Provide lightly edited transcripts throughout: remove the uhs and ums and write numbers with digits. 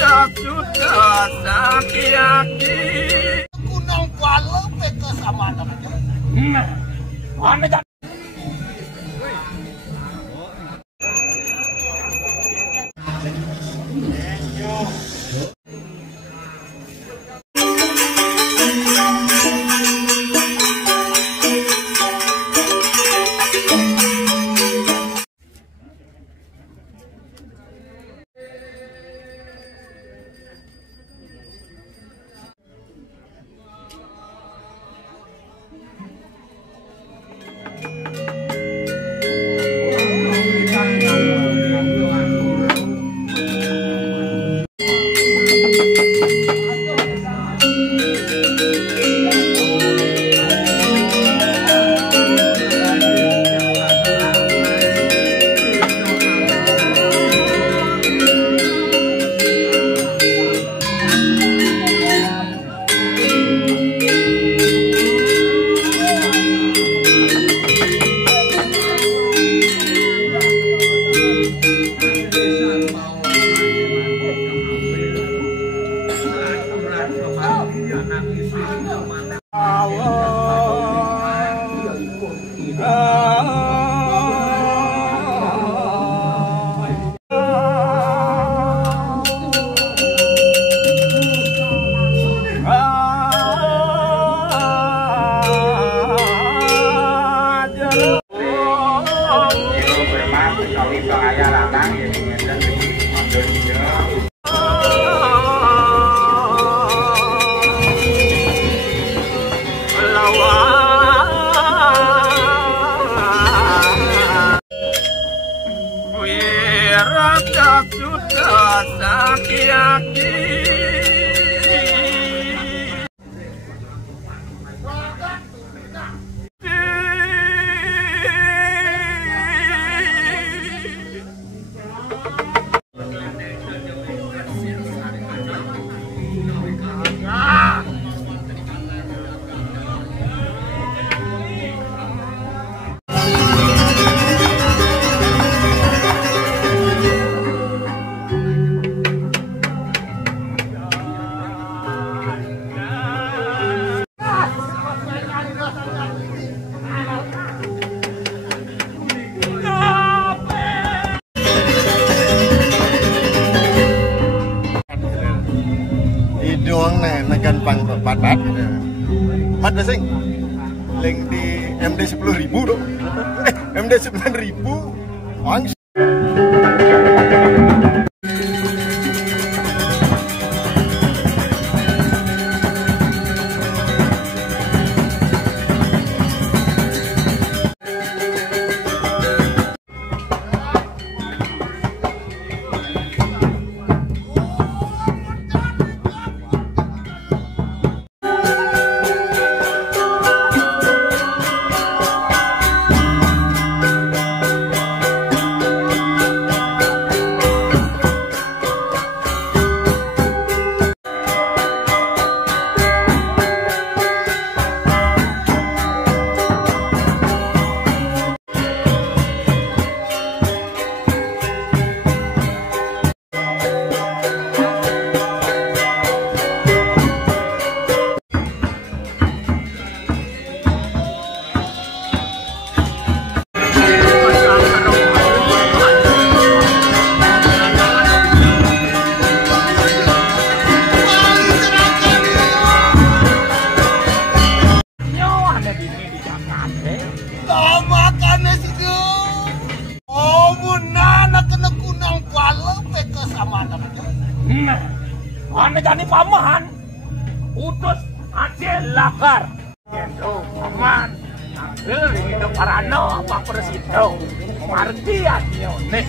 sudah sakit hati. Kunang kuala peka sama namanya. Mana tak? Rasa sudah sakit hati. Doang nih nekan pang pat-pat mat besing link di MD 10.000 dong MD 9.000 wang. Mana jadi paman utus Aceh Lakar itu paman ambil itu parano apa persito martian nih.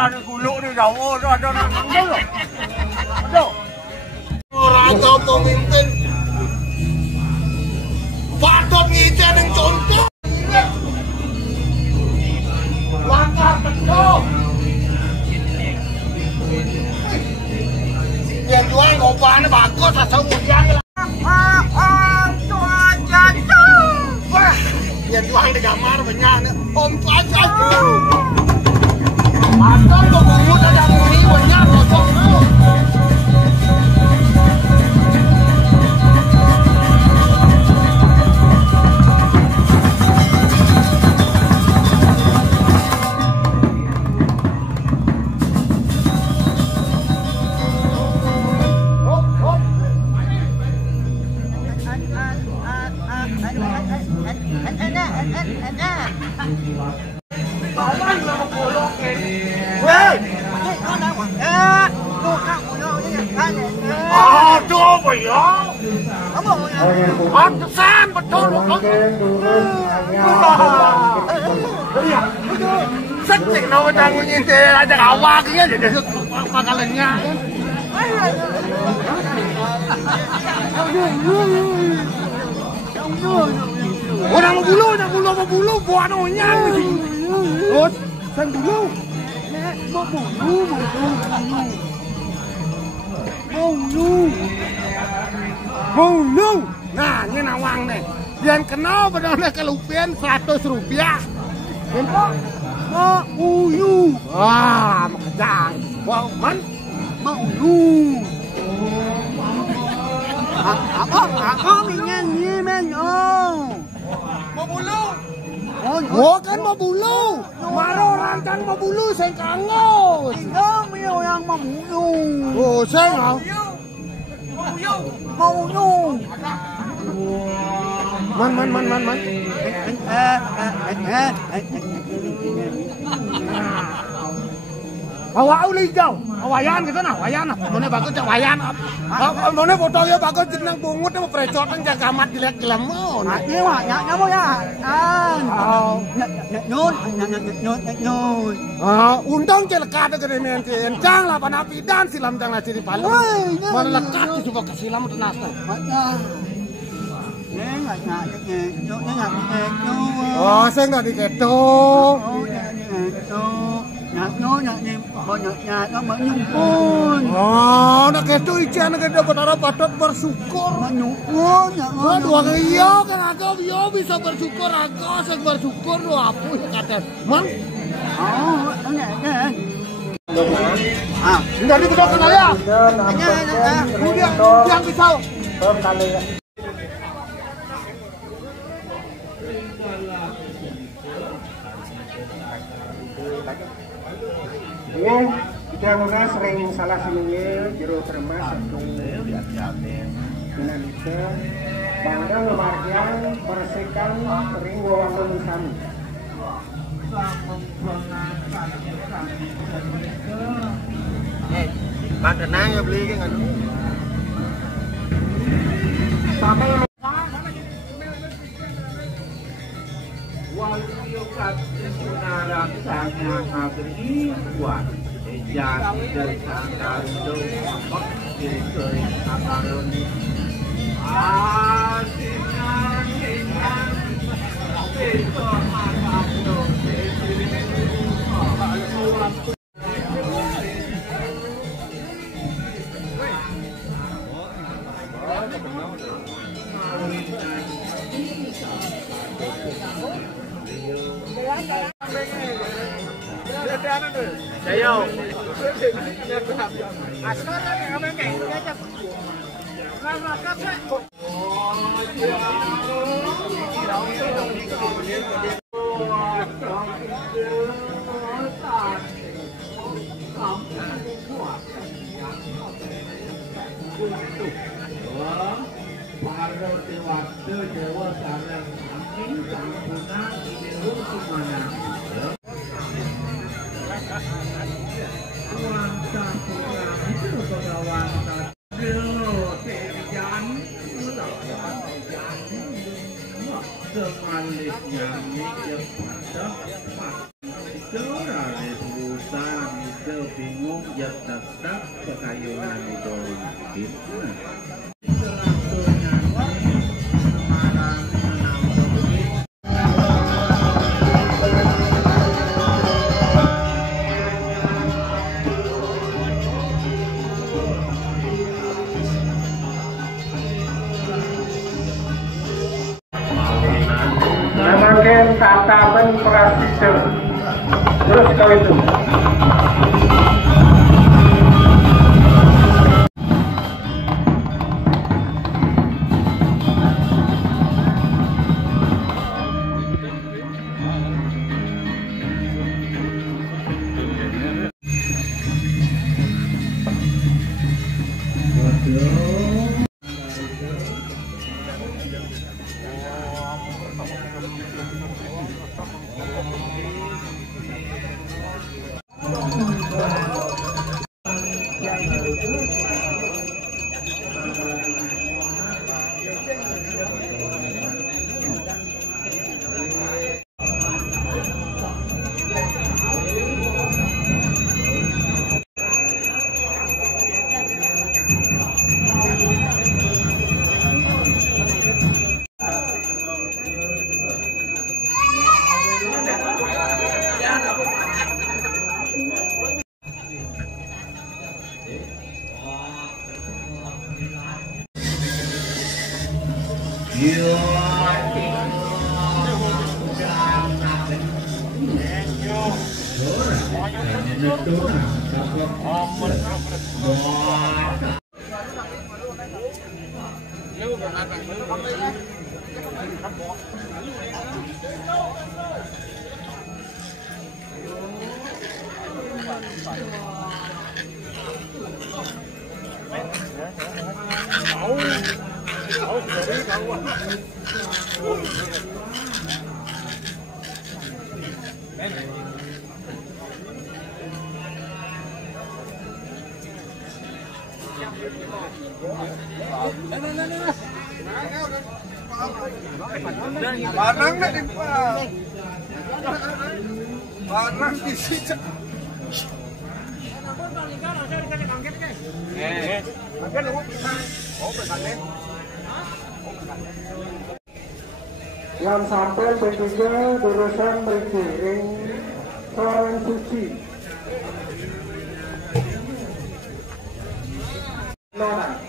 ada gulung nih jauh, ada nanggung. Aduh. Raja pemimpin. Patut ngite ning contoh. Langkah betul. Yang jual ngopane bagus asal ujian lah. Wah, yang jual di kamar banyak nih. Om cuaca tuh. Patut kok bulu ada muni banyak rosok tuh. Aduh, ya. Pantesan betul. Setik nama tanggung nyintir aja awaknya jadi pakalannya. Orang mau bulu, buat nonyang sih. Terus, sang bulu. Bulu. Nah, ini nawang nih. Yang kenal benar kelupian 100 rupiah. Mau ulu. Wah, makejang. Wow, man. Mau ulu. Aku ingin ni men. Mau bulu. Oh kan mau bulu. Maro rancang mau bulu saya kangus. Tinggal yang mau bulu. Oh saya. Mau bulu. Man. Awak uli jauh, awayan gitu nah, wayan. Mana bagus cak wayan. Mana foto ya bagus jeneng bungut mau precotan jaga amat dilek lemon. Iya wah, nyamo ya. Nyun. Undang celaka gede men kencang lah panapidan silam tang lah ciri palu. Mana lekat coba ke silam tenas tah. Oh, saya nggak diketo. Oh, nak keto ikan nak dapat arah patut bersyukur. Dua iya kan agak iya bisa bersyukur agak saya bersyukur lo apa kata man. Sudah dikedokan ayah. Kemudian yang pisau. Ini kita muna sering salah sinungnya jero termas dengan itu bangga memarkian bersihkan sering wawangun sami. Bạn đàn nang nhập ly cái ngành. Waliokat sebenarnya sangat beribuan Ejak dan sangkar dong Kiri akarun Asingan Besok masak dong Jayo. Para dewasa dewasa yang ingin sempurna ini semuanya. Wanita putra itu wanita dulu terjan sebaliknya yang pada pas itu dari perusahaan ya tetap kekayunan itu fitnah. Namakan tatapan prasisel. Terus kau itu. Barang na din pa. Barang di sini. Yang sampai bertiga urusan berkiring Soren Suci. Nona.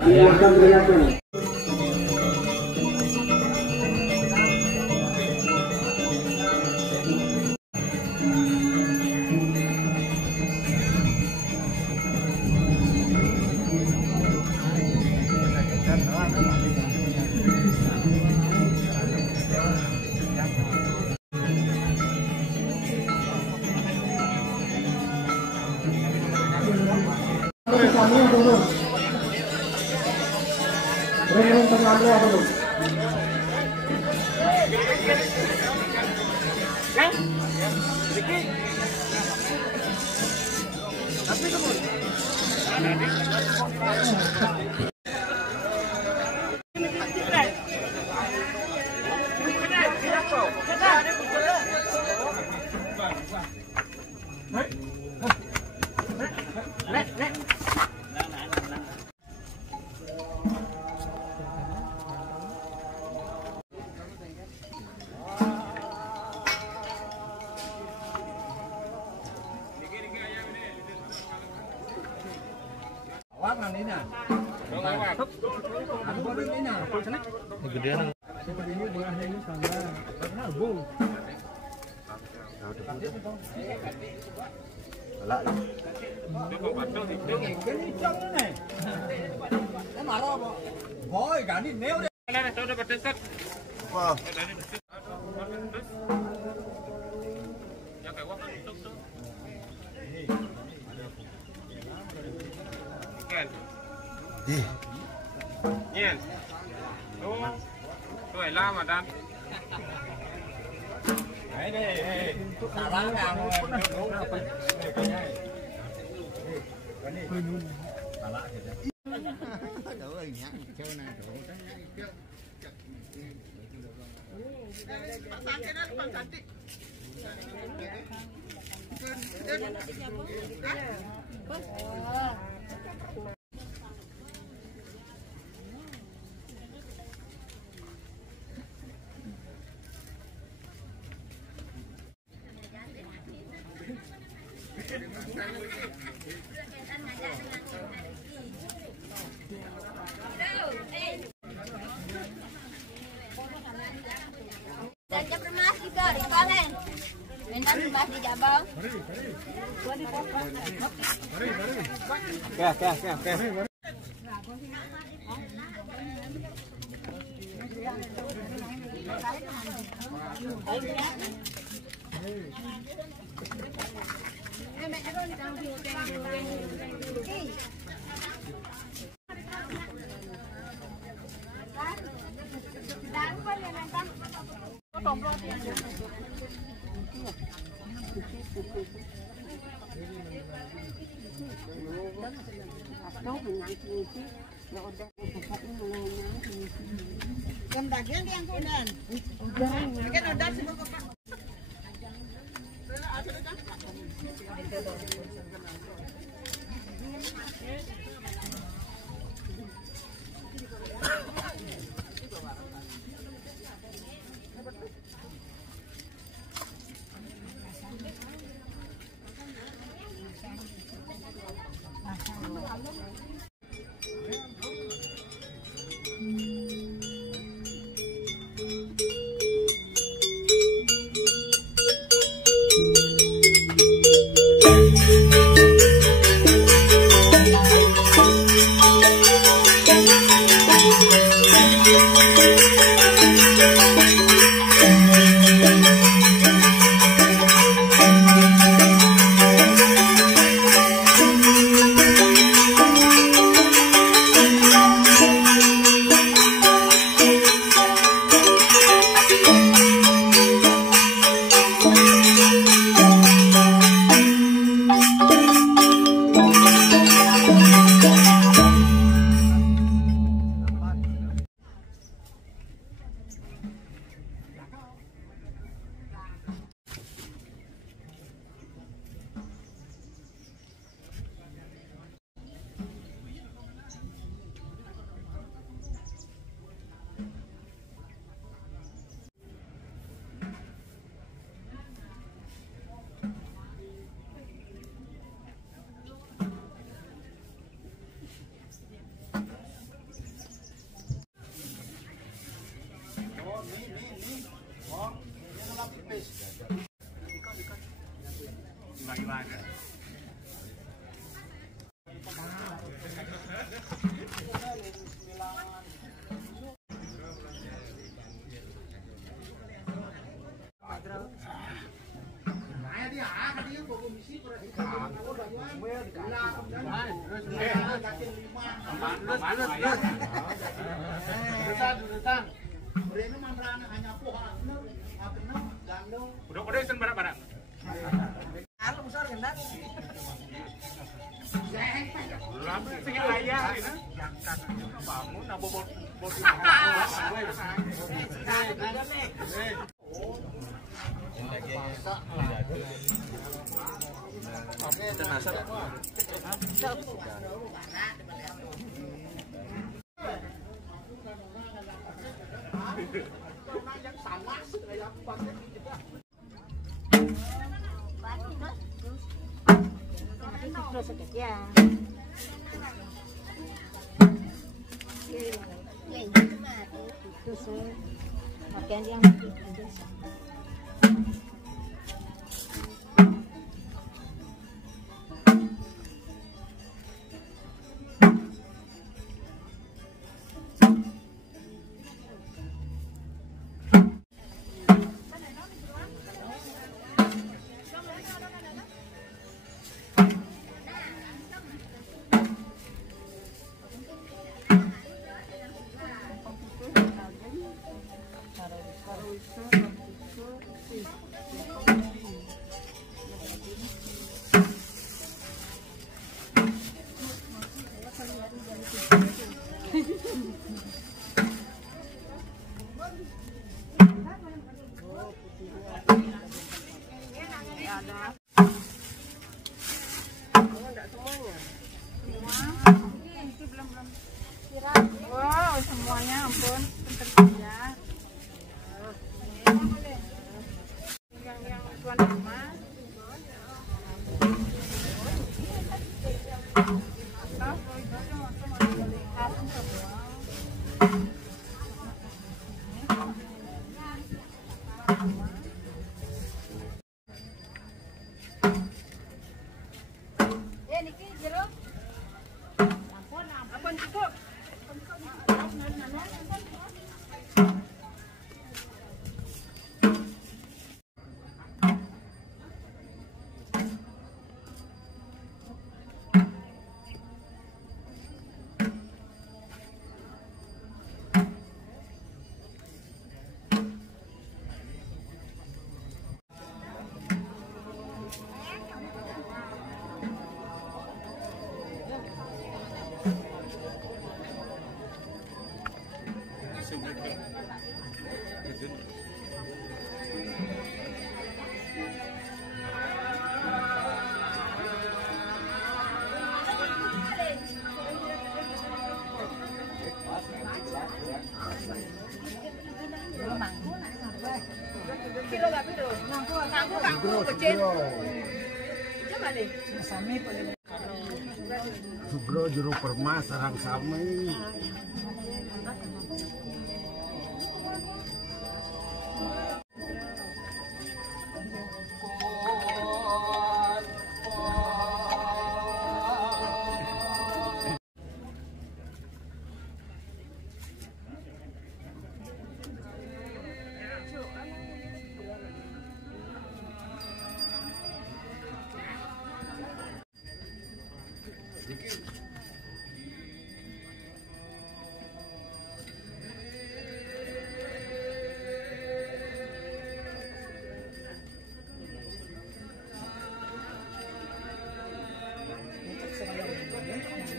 Silakan teriakan. Ring tengahnya dulu. Lạ lắm. Thôi cả đi nếu Wow. Đi. Nhiên. Tuổi la mà đan. đấy đây xả lá nào Jam remas juga di Pangen. Minta remas di Jabal. kìa Jam dagang yang kudan. Kan udah sih Bapak. Udah sen barang-barang. Lalu sing layar ini. Bangun na bobot. Pakaian yang Wow, semuanya ampun, pinter kerja. Yang tuan rumah. Niki jeruk. Ampun cukup. Kilo berapa tuh? Ngangku kecil. Coba deh. Sami paling. Bro juru permas sarang sami.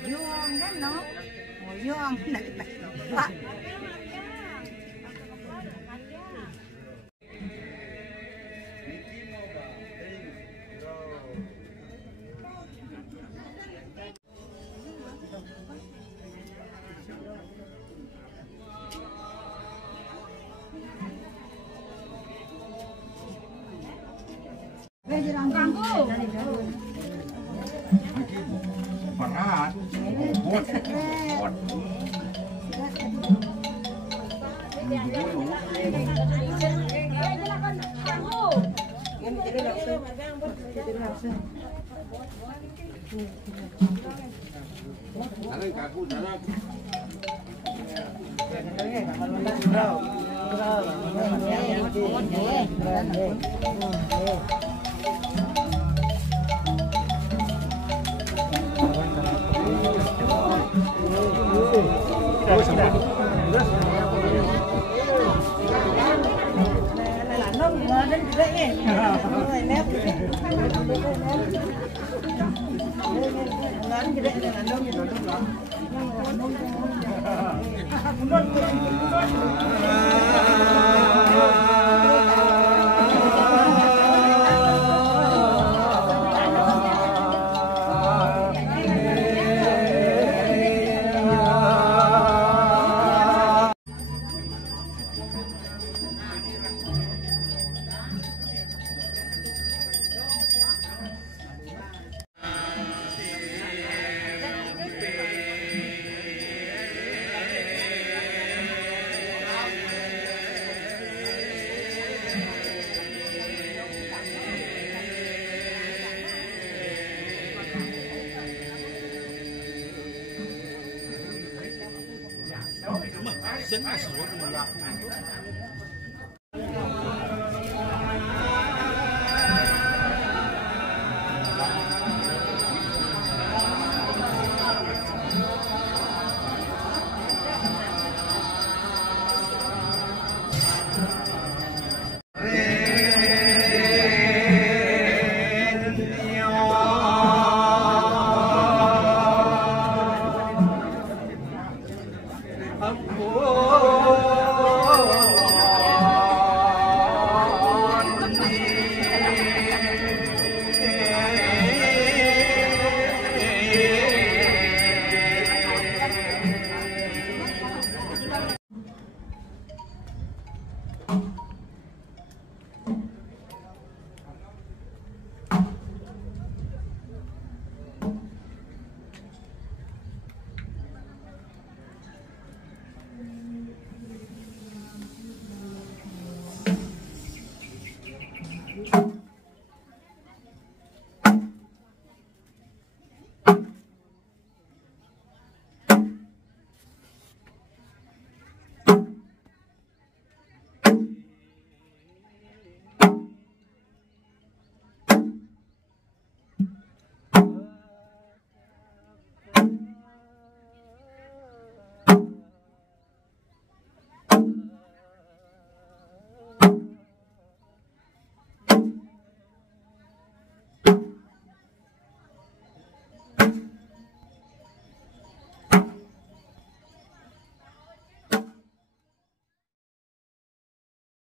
Yung kan no? Oh, yung Pak. Berat. Bot. Thank you.